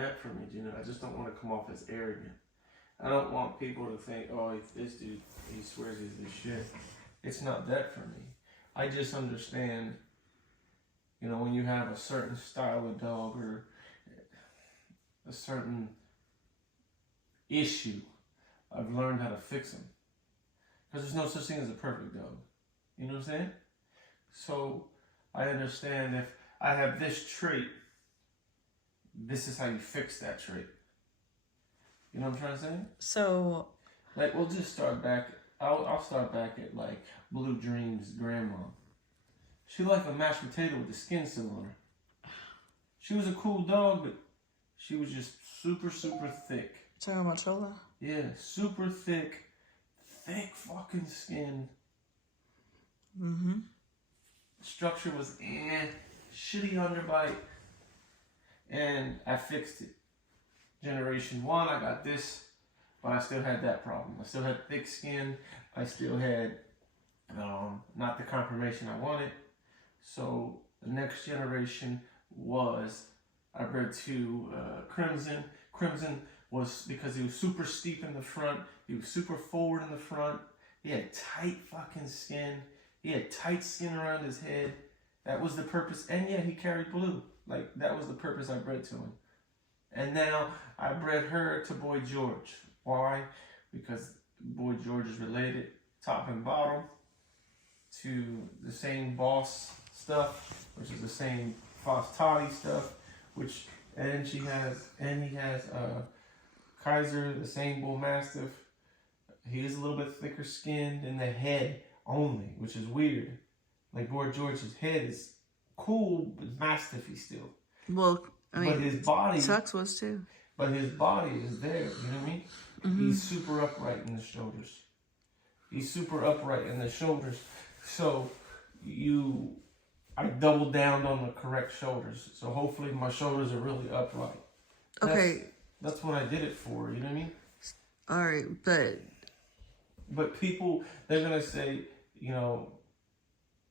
that for me, Gina. I just don't want to come off as arrogant. I don't want people to think, oh, this dude, he swears he's this shit. It's not that for me. I just understand, you know, when you have a certain style of dog or a certain issue, I've learned how to fix them. Because there's no such thing as a perfect dog. You know what I'm saying? So I understand if I have this trait, this is how you fix that trait. You know what I'm trying to say? So, like, we'll just start back. I'll start back at like Blue Dream's grandma. She liked a mashed potato with the skin still on her. She was a cool dog, but she was just super, super thick. talking about Chola? Yeah, super thick fucking skin. Mm-hmm. Structure was shitty underbite, and I fixed it. Generation 1, I got this, but I still had that problem. I still had thick skin. I still had not the conformation I wanted. So the next generation was, I bred to Crimson. Crimson was because he was super steep in the front. He was super forward in the front. He had tight fucking skin. He had tight skin around his head. That was the purpose. And yeah, he carried blue. Like, that was the purpose I bred to him. And now I bred her to Boy George. Why? Because Boy George is related, top and bottom, to the same boss stuff, which is the same Foss Toddy stuff, and he has Kaiser, the same Bull Mastiff. He is a little bit thicker skinned in the head only, which is weird. Like, Boy George's head is cool, but Mastiffy still. Well, I mean, but his body, Tux was too. But his body is there, you know what I mean? Mm-hmm. He's super upright in the shoulders. So I doubled down on the correct shoulders. So hopefully my shoulders are really upright. Okay. That's what I did it for, you know what I mean? All right, But people, they're going to say, you know,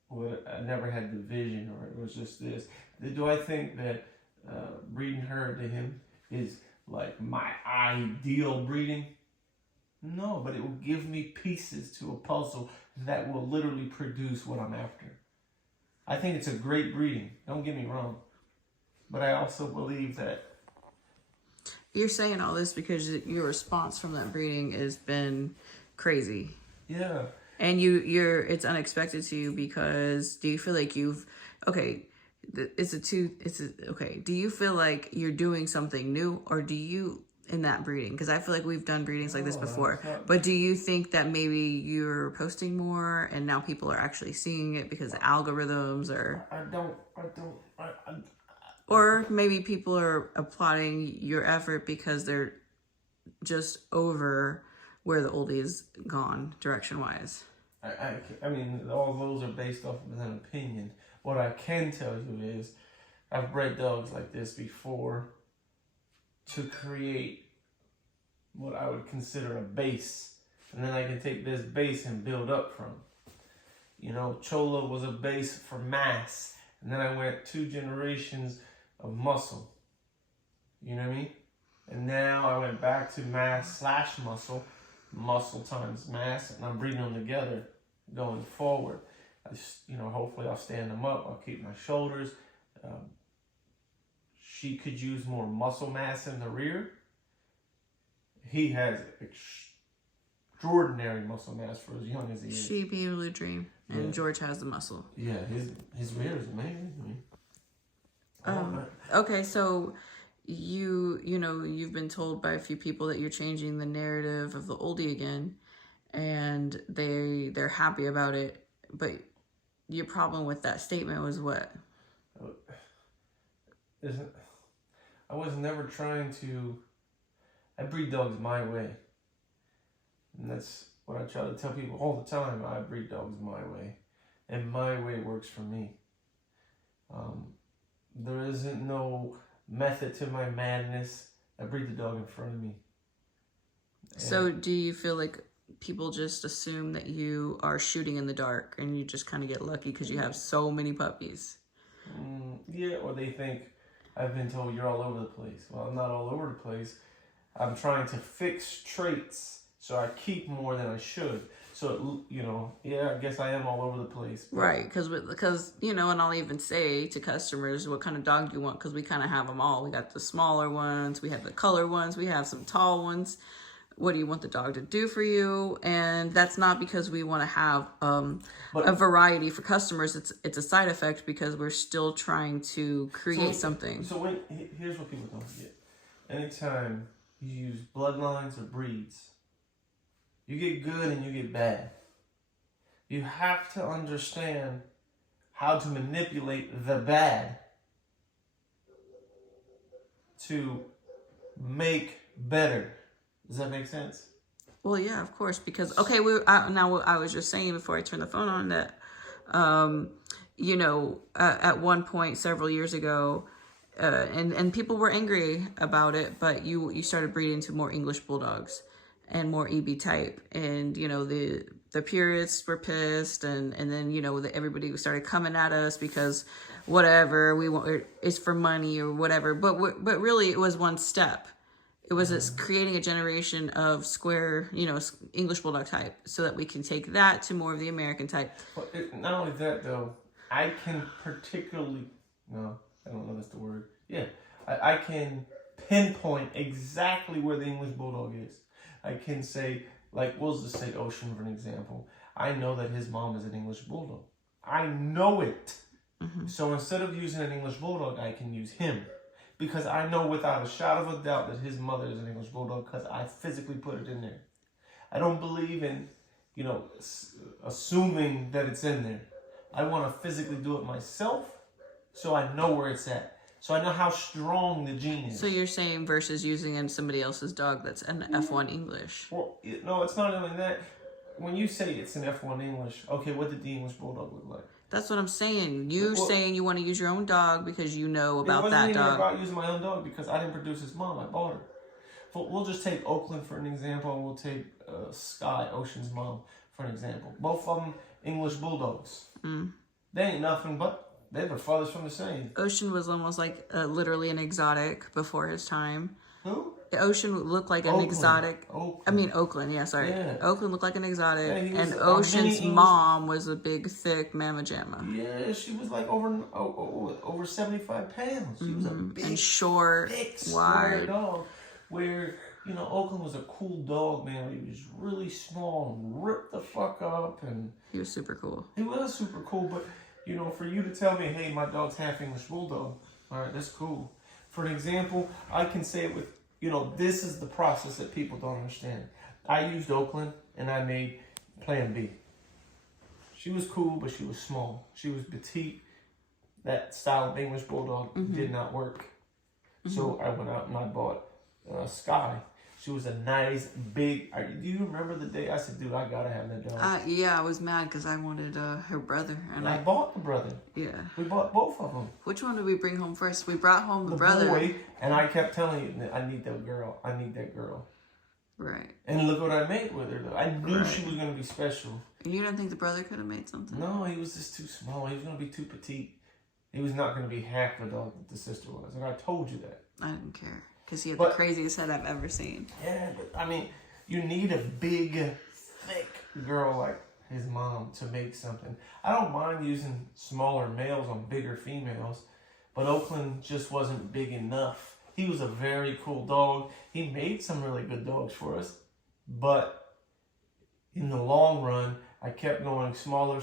well, I never had the vision, or it was just this. Do I think that breeding her to him is like my ideal breeding? No, but it will give me pieces to a puzzle that will literally produce what I'm after. I think it's a great breeding. Don't get me wrong. But I also believe that... You're saying all this because your response from that breeding has been crazy. Yeah. And it's unexpected to you because do you feel like do you feel like you're doing something new, or do you in that breeding? Because I feel like we've done breedings like this before, but do you think that maybe you're posting more and now people are actually seeing it because of algorithms, or or maybe people are applauding your effort because they're just over where the oldie's gone direction wise? I mean, all those are based off of an opinion. What I can tell you is I've bred dogs like this before to create what I would consider a base. And then I can take this base and build up from. You know, Chola was a base for mass. And then I went 2 generations of muscle. You know what I mean? And now I went back to mass / muscle. Muscle times mass. And I'm breeding them together going forward. Hopefully I'll stand them up. I'll keep my shoulders. She could use more muscle mass in the rear. He has extraordinary muscle mass for as young as he is. She be able to dream, and yeah. George has the muscle. Yeah, his rear is amazing. Okay, so you've been told by a few people that you're changing the narrative of the oldie again, and they're happy about it, but your problem with that statement was what? I was never trying to... I breed dogs my way. And that's what I try to tell people all the time. I breed dogs my way. And my way works for me. There isn't no method to my madness. I breed the dog in front of me. So do you feel like people just assume that you are shooting in the dark and you just kind of get lucky because you have so many puppies? Yeah, or they think I've been told you're all over the place. Well, I'm not all over the place. I'm trying to fix traits so I keep more than I should. So, you know, yeah, I guess I am all over the place. Right, because you know, and I'll even say to customers, what kind of dog do you want? Because we kind of have them all. We got the smaller ones, we have the color ones, we have some tall ones. What do you want the dog to do for you? And that's not because we want to have a variety for customers. It's a side effect because we're still trying to create something. So here's what people don't get. Anytime you use bloodlines or breeds, you get good and you get bad. You have to understand how to manipulate the bad to make better. Does that make sense? Well, yeah, of course. Because okay, I was just saying before I turned the phone on that, you know, at one point several years ago, and people were angry about it, but you started breeding to more English bulldogs and more EB type, and you know the purists were pissed, and then you know everybody started coming at us because whatever we want, it's for money or whatever. But really, it was one step. It was creating a generation of square, you know, English bulldog type, so that we can take that to more of the American type. But not only that, though, I can particularly, no, I don't know that's the word. Yeah, I can pinpoint exactly where the English bulldog is. I can say, like, we'll just say Ocean for an example. I know that his mom is an English bulldog. I know it. Mm-hmm. So instead of using an English bulldog, I can use him. Because I know without a shadow of a doubt that his mother is an English bulldog because I physically put it in there. I don't believe in, you know, assuming that it's in there. I want to physically do it myself so I know where it's at. So I know how strong the gene is. So you're saying versus using somebody else's dog that's an F1 English? Well, no, it's not only that. When you say it's an F1 English, okay, what did the English bulldog look like? That's what I'm saying. You're saying you want to use your own dog because you know about that dog. It wasn't even about using my own dog because I didn't produce his mom. I bought her. But we'll just take Oakland for an example, and we'll take Sky, Ocean's mom, for an example. Both of them English bulldogs. Mm. They ain't nothing but, they're the farthest from the same. Ocean was almost like literally an exotic before his time. Who? The Ocean looked like an exotic. Oakland, yeah, sorry. Yeah. Oakland looked like an exotic. Yeah, and Ocean's mom was a big, thick mamma jamma. Yeah, she was like over 75 pounds. She was a big, and short, big, wide dog. Where, you know, Oakland was a cool dog, man. He was really small and ripped the fuck up. And he was super cool. He was super cool, but, you know, for you to tell me, hey, my dog's half English bulldog, all right, that's cool. For an example, I can say it with, you know, this is the process that people don't understand. I used Oakland and I made Plan B. She was cool, but she was small. She was petite. That style of English bulldog did not work. Mm-hmm. So I went out and I bought Sky. She was a nice, big... do you remember the day I said, dude, I gotta have that dog? Yeah, I was mad because I wanted her brother. And I bought the brother. Yeah. We bought both of them. Which one did we bring home first? We brought home the brother. Boy, and I kept telling you, I need that girl. I need that girl. Right. And look what I made with her, though. I knew she was going to be special. And you don't think the brother could have made something? No, he was just too small. He was going to be too petite. He was not going to be half the dog that the sister was. And I told you that. I didn't care. Because he had the craziest head I've ever seen. Yeah, but I mean, you need a big, thick girl like his mom to make something. I don't mind using smaller males on bigger females, but Oakland just wasn't big enough. He was a very cool dog. He made some really good dogs for us, but in the long run, I kept going smaller,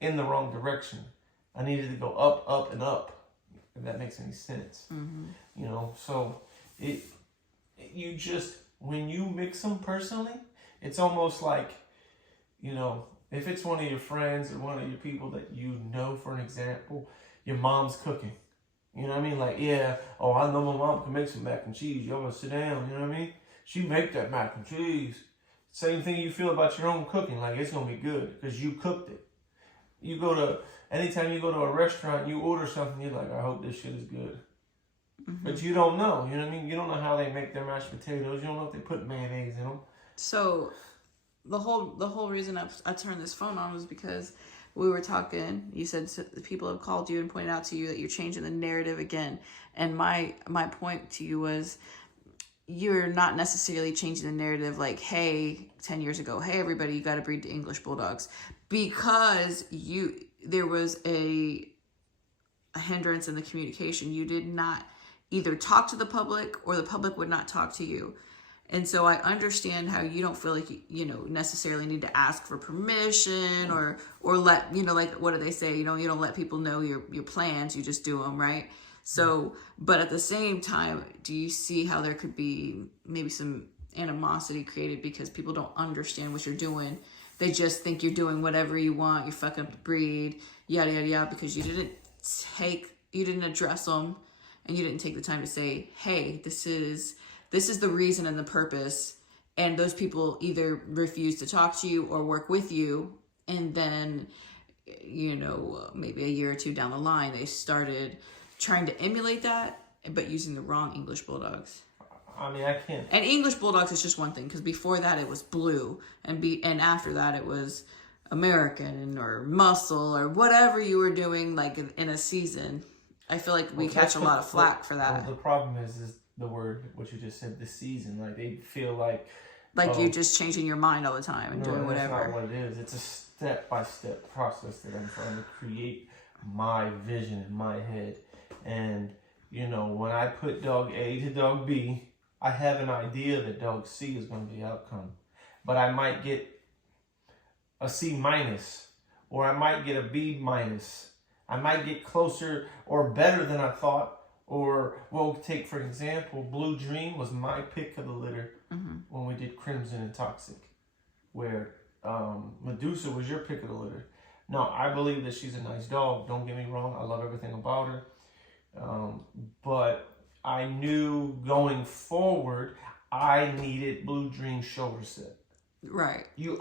in the wrong direction. I needed to go up, up, and up. If that makes any sense. Mm-hmm. You know, so you just, when you mix them personally, it's almost like, you know, if it's one of your friends or one of your people that you know, for an example, your mom's cooking. You know what I mean? Like, yeah, oh, I know my mom can make some mac and cheese. Y'all gonna sit down, you know what I mean? She make that mac and cheese. Same thing you feel about your own cooking. Like, it's gonna be good because you cooked it. Anytime you go to a restaurant, you order something, you're like, I hope this shit is good. Mm-hmm. But you don't know, you know what I mean? You don't know how they make their mashed potatoes. You don't know if they put mayonnaise in them. So the whole reason I turned this phone on was because we were talking, you said people have called you and pointed out to you that you're changing the narrative again. And my point to you was, you're not necessarily changing the narrative like, hey, 10 years ago, hey, everybody, you got to breed the English Bulldogs. Because there was a hindrance in the communication. You did not either talk to the public or the public would not talk to you. And so I understand how you don't feel like you necessarily need to ask for permission or let, like, what do they say? You don't let people know your plans, you just do them, right? So, but at the same time, do you see how there could be maybe some animosity created because people don't understand what you're doing? They just think you're doing whatever you want, you're fucking up the breed, yada, yada, yada, because you didn't address them and you didn't take the time to say, hey, this is the reason and the purpose. And those people either refuse to talk to you or work with you. And then, maybe a year or two down the line, they started trying to emulate that, but using the wrong English Bulldogs. I mean, I can't. And English Bulldogs is just one thing, because before that it was blue, and after that it was American or muscle or whatever you were doing, like in a season. I feel like we catch a lot of flack for that. The problem is the word, what you just said, the season. Like, they feel like you're just changing your mind all the time and doing whatever. That's not what it is. It's a step-by-step process that I'm trying to create my vision in my head. And, when I put dog A to dog B, I have an idea that dog C is going to be the outcome. But I might get a C minus, or I might get a B minus. I might get closer or better than I thought. Or, well, take for example, Blue Dream was my pick of the litter when we did Crimson and Toxic, where Medusa was your pick of the litter. Now, I believe that she's a nice dog. Don't get me wrong. I love everything about her. But I knew going forward, I needed Blue Dream shoulder set. Right. You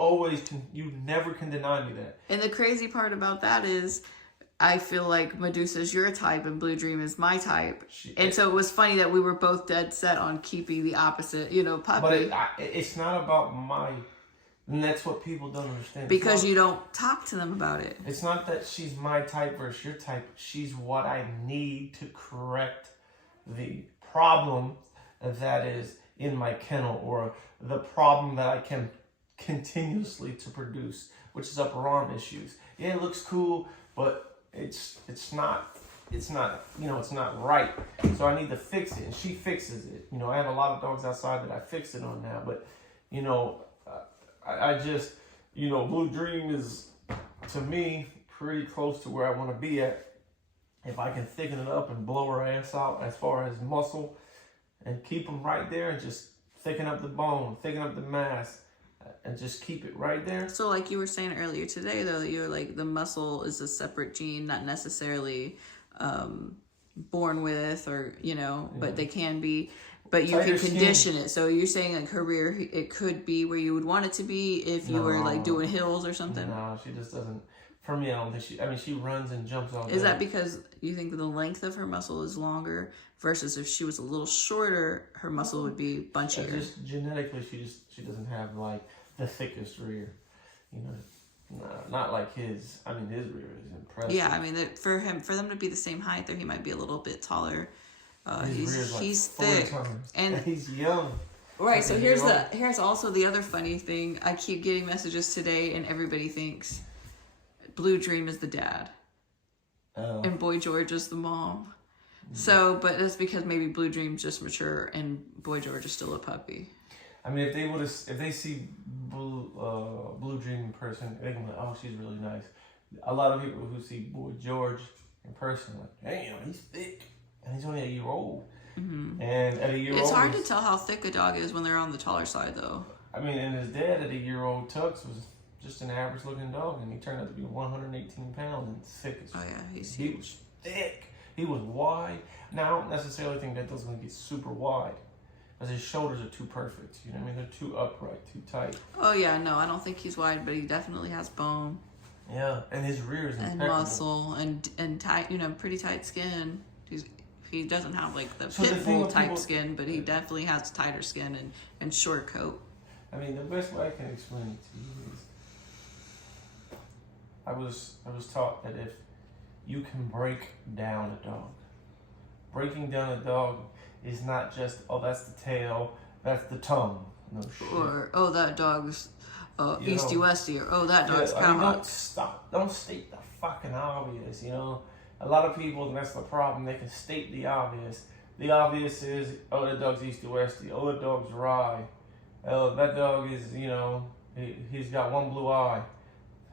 never can deny me that. And the crazy part about that is, I feel like Medusa's your type and Blue Dream is my type. And so it was funny that we were both dead set on keeping the opposite, puppy. But it's not about and that's what people don't understand. Because you don't talk to them about it. It's not that she's my type versus your type. She's what I need to correct the problem that is in my kennel, or the problem that I can continuously to produce, which is upper arm issues. Yeah, it looks cool, but it's not right. So I need to fix it, and she fixes it. I have a lot of dogs outside that I fix it on now, but I just, Blue Dream is, to me, pretty close to where I want to be at. If I can thicken it up and blow her ass out as far as muscle, and keep them right there, and just thicken up the bone, thicken up the mass, and just keep it right there. So like you were saying earlier today, though, you were like, the muscle is a separate gene, not necessarily born with, or, but they can be. But you can condition it. So you're saying a career, it could be where you would want it to be if you were like doing hills or something? No, she just doesn't. For me, I don't think she runs and jumps all day. Is that because you think the length of her muscle is longer versus if she was a little shorter, her muscle would be bunchier? Just genetically, she doesn't have like the thickest rear. Not like his. I mean, his rear is impressive. Yeah, I mean, for them to be the same height, there he might be a little bit taller. He's thick and he's young. Right. So here's also the other funny thing. I keep getting messages today, and everybody thinks Blue Dream is the dad, and Boy George is the mom. So, but that's because maybe Blue Dream's just mature, and Boy George is still a puppy. I mean, if they see Blue Dream in person, they can be like, oh, she's really nice. A lot of people who see Boy George in person, like, damn, he's thick. And he's only a year old. Mm-hmm. And at a year old... It's hard to tell how thick a dog is when they're on the taller side, though. I mean, and his dad at a year old, Tux, was just an average looking dog. And he turned out to be 118 pounds and thick as... Oh, yeah, he was thick. He was wide. Now, I don't necessarily think that dog's going to get super wide. Because his shoulders are too perfect. You know what I mean? They're too upright, too tight. Oh, yeah, no, I don't think he's wide, but he definitely has bone. Yeah, and his rear is impeccable. And muscle and tight, pretty tight skin. He doesn't have like the pit bull type skin, but he definitely has tighter skin and short coat. I mean, the best way I can explain it to you is I was taught that if you can break down a dog, breaking down a dog is not just, oh, that's the tail, that's the tongue. No shit. Or, oh, that dog's easty westy, or oh, that dog's cowhawk. Don't state the fucking obvious. You know, a lot of people, and that's the problem. They can state the obvious. The obvious is, oh, that dog's easty westy. Oh, that dog's rye. Oh, that dog is, you know, he's got one blue eye.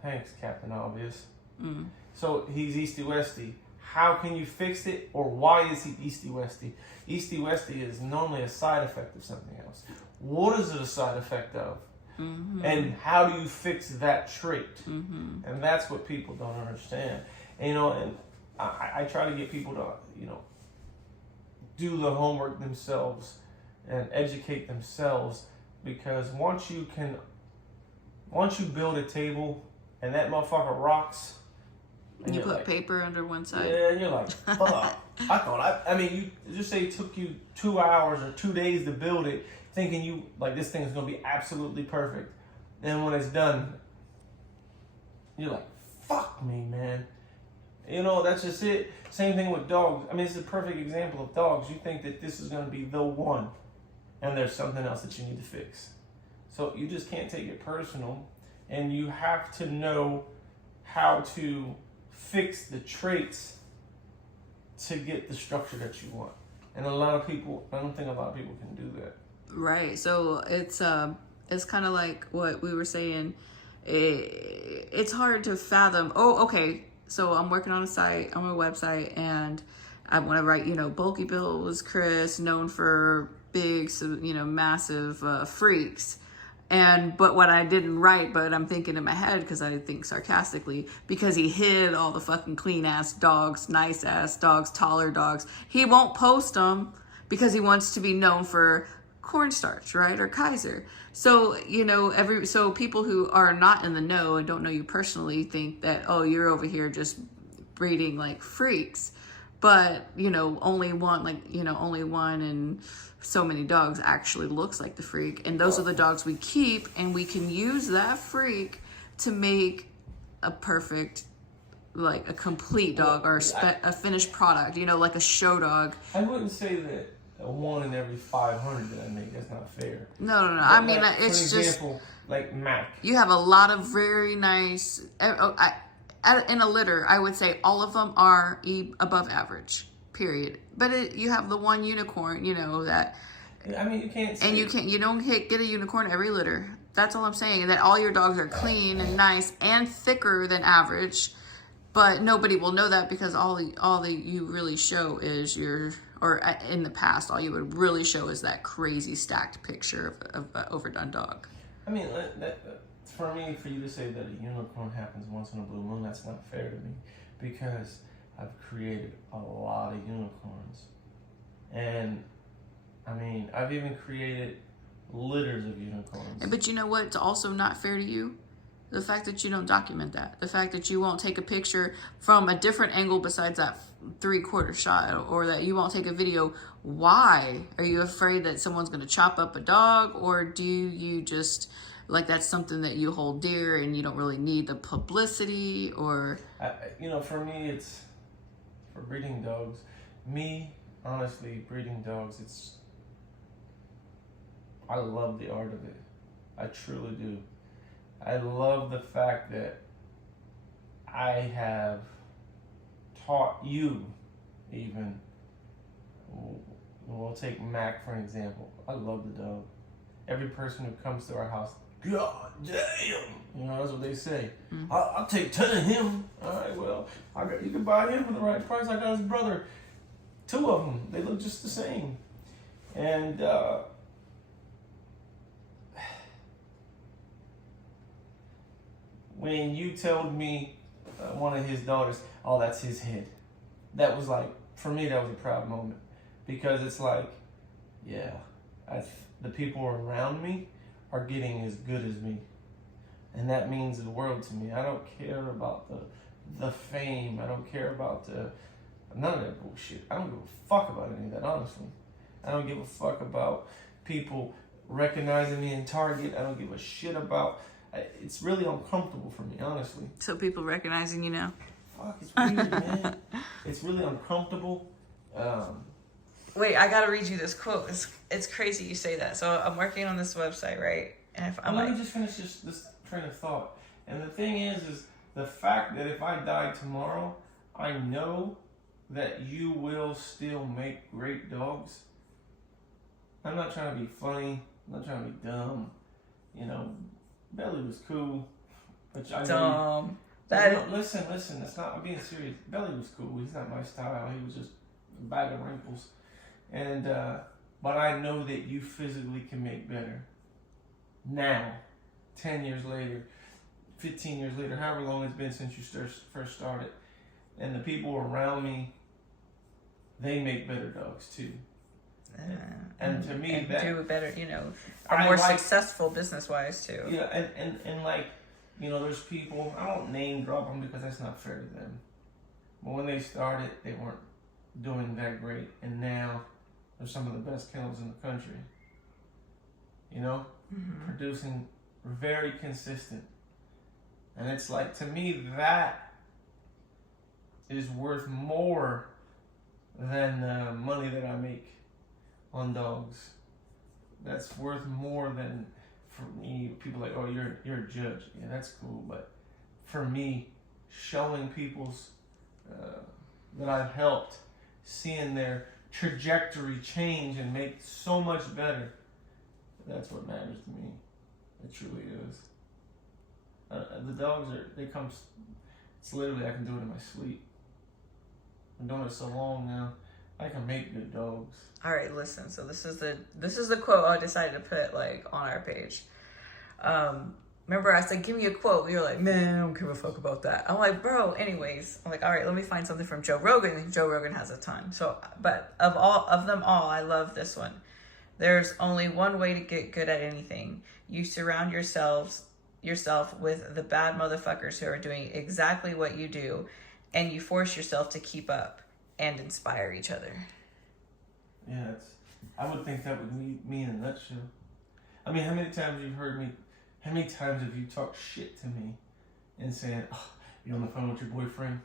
Thanks, Captain Obvious. Mm. So he's easty westy. How can you fix it, or why is he easty westy? Easty westy is normally a side effect of something else. What is it a side effect of? Mm-hmm. And how do you fix that trait? Mm-hmm. And that's what people don't understand. And, you know, and I try to get people to, you know, do the homework themselves and educate themselves, because once you build a table and that motherfucker rocks, and you put like, paper under one side. Yeah, and you're like, fuck. I mean, you just say it took you 2 hours or 2 days to build it, thinking you, like, this thing is going to be absolutely perfect. Then when it's done, you're like, fuck me, man. You know, that's just it. Same thing with dogs. I mean, it's a perfect example of dogs. You think that this is going to be the one, and there's something else that you need to fix. So you just can't take it personal, and you have to know how to fix the traits to get the structure that you want. And a lot of people, I don't think a lot of people can do that. Right. So it's kind of like what we were saying. It's hard to fathom. Oh, okay. So I'm working on a site, on a website, and I want to write, you know, Bulky Bill was Chris, known for big, you know, massive freaks. But what I didn't write, but I'm thinking in my head, because I think sarcastically, because he hid all the fucking clean ass dogs, nice ass dogs, taller dogs. He won't post them because he wants to be known for cornstarch, right? Or Kaiser. So, you know, so people who are not in the know and don't know you personally think that, oh, you're over here just breeding like freaks. But, you know, only one in so many dogs actually looks like the freak. And those are the dogs we keep, and we can use that freak to make a perfect, like a complete dog, or a finished product, you know, like a show dog. I wouldn't say that a 1 in every 500 that I make, that's not fair. No. I mean, like, it's for example, just like Mac. You have a lot of very nice. In a litter, I would say all of them are above average. Period. But you have the one unicorn, you know, that. I mean, you can't. And you don't get a unicorn every litter. That's all I'm saying. That all your dogs are clean and nice and thicker than average. But nobody will know that, because all you really show is in the past, all you would really show is that crazy stacked picture of an overdone dog. I mean, for you to say that a unicorn happens once in a blue moon, that's not fair to me, because I've created a lot of unicorns. And, I mean, I've even created litters of unicorns. But you know what? It's also not fair to you. The fact that you don't document that. The fact that you won't take a picture from a different angle besides that 3/4 shot, or that you won't take a video. Why? Are you afraid that someone's going to chop up a dog? Or do you just, like, that's something that you hold dear and you don't really need the publicity? Or, you know, for me, it's for breeding dogs. Honestly, breeding dogs, I love the art of it. I truly do. I love the fact that I have taught you, even. We'll take Mac for an example. I love the dog. Every person who comes to our house, God damn, you know, that's what they say. Mm-hmm. I'll take 10 of him. All right, well, you can buy him for the right price. I got his brother. 2 of them. They look just the same. And when you told me one of his daughters, oh, that's his head, that was like, for me, that was a proud moment, because it's like, yeah, the people around me are getting as good as me, and that means the world to me. I don't care about the fame. I don't care about none of that bullshit. I don't give a fuck about any of that, honestly. I don't give a fuck about people recognizing me in Target. I don't give a shit about. it's really uncomfortable for me, honestly. So people recognizing you now? Fuck, it's weird, man. It's really uncomfortable. Wait, I gotta read you this quote. It's crazy you say that. So I'm working on this website, right? And if let me just finish this train of thought. And the thing is the fact that if I die tomorrow, I know that you will still make great dogs. I'm not trying to be funny. I'm not trying to be dumb. You know, Belly was cool. But I dumb. Listen. It's not. I'm being serious. Belly was cool. He's not my style. He was just a bag of wrinkles. And but I know that you physically can make better. Now, 10 years later, 15 years later, however long it's been since you first started, and the people around me, they make better dogs too. And to me, and that do better, are more successful business wise too. Yeah, and like, there's people, I don't name drop them because that's not fair to them. But when they started, they weren't doing that great, and now they're some of the best kennels in the country. Producing very consistent. And it's like, to me, that is worth more than the money that I make on dogs. That's worth more than, for me, people like, oh, you're a judge. Yeah, that's cool. But for me, showing people's that I've helped, seeing their trajectory change and make so much better, that's what matters to me. It truly is. The dogs it's literally, I can do it in my sleep. I'm doing it so long now, I can make good dogs. All right, listen. So this is the quote I decided to put on our page. Remember I said, give me a quote. You're like, man, I don't give a fuck about that. I'm like, bro, anyways. I'm like, all right, let me find something from Joe Rogan. Joe Rogan has a ton. So, but of them all, I love this one. There's only one way to get good at anything. You surround yourself with the bad motherfuckers who are doing exactly what you do, and you force yourself to keep up and inspire each other. Yeah, I would think that would me in a nutshell. I mean, how many times have you talked shit to me and saying, oh, you on the phone with your boyfriend?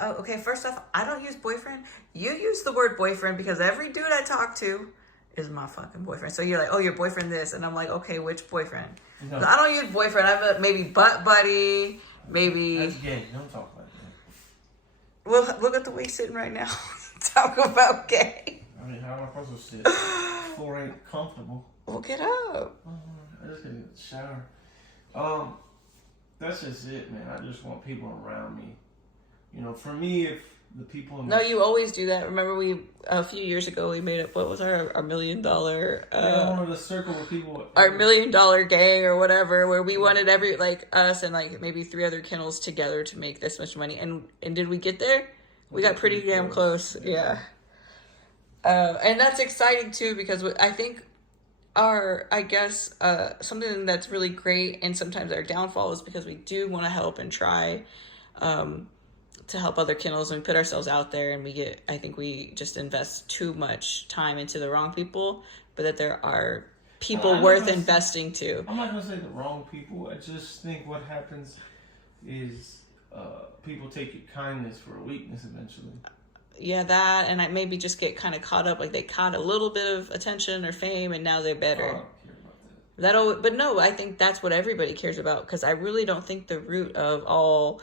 Okay, first off, I don't use boyfriend. You use the word boyfriend because every dude I talk to is my fucking boyfriend. So you're like, oh, your boyfriend this. And I'm like, okay, which boyfriend? No. I don't use boyfriend. I have maybe butt buddy, maybe. That's gay. Don't talk like that. Well, look at the way he's sitting right now. Talk about gay. I mean, how am I supposed to sit? The floor ain't comfortable. Well, get up. I just gotta get the shower. That's just it, man. I just want people around me. For me, if the people... No, you always do that. Remember a few years ago, we made up, what was our $1 million... I wanted a circle with people... Our $1 million gang or whatever, where we wanted us and maybe 3 other kennels together to make this much money. And did we get there? We got pretty damn close. Yeah. And that's exciting too, because I think something that's really great, and sometimes our downfall, is because we do want to help and try to help other kennels, and we put ourselves out there, and I think we just invest too much time into the wrong people, but that there are people worth investing to. I'm not going to say the wrong people. I just think what happens is people take your kindness for a weakness eventually. Yeah, that, and I maybe just get kind of caught up, like they caught a little bit of attention or fame, and now they're better. I don't care about that. But no, I think that's what everybody cares about, because I really don't think the root of all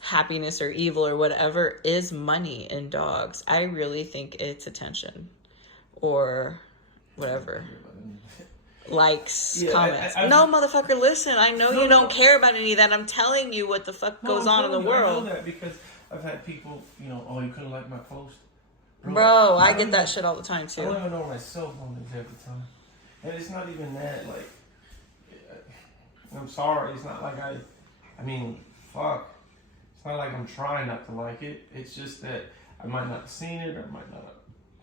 happiness or evil or whatever is money in dogs. I really think it's attention or whatever. Likes, comments. No, motherfucker, listen, I know you don't care about any of that. I'm telling you what the fuck goes on in the world. I know that because I've had people, oh, you couldn't like my post. Bro, I get that shit all the time too. I don't even know where my cell phone is every time. And it's not even that, I'm sorry, it's not like fuck. It's not like I'm trying not to like it. It's just that I might not have seen it, or I might not have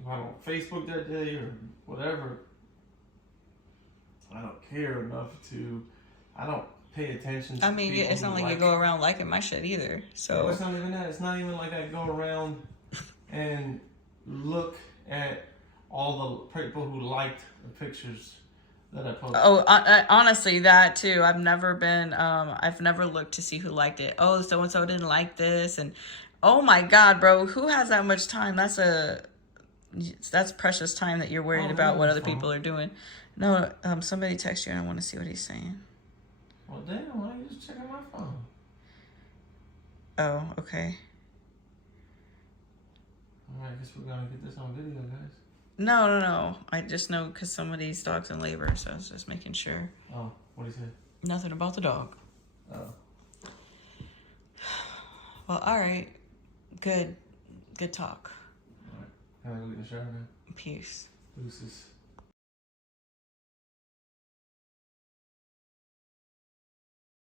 gone on Facebook that day, or whatever. I don't care enough I don't pay attention to it's not like you go around liking my shit either. So it's not even that. It's not even like I go around and look at all the people who liked the pictures that I post. Oh, honestly, that too. I've never been. I've never looked to see who liked it. Oh, so and so didn't like this, and oh my God, bro, who has that much time? That's precious time that you're worried about what other people are doing. No, somebody text you and I want to see what he's saying. Well, damn, why are you just checking my phone? Oh, okay. Alright, I guess we're gonna get this on video, guys. No. I just know because somebody's dog's in labor, so I was just making sure. Oh, what did he say? Nothing about the dog. Oh. Well, all right. Good talk. Alright. Can I go get in the shower now? Peace. Deuces.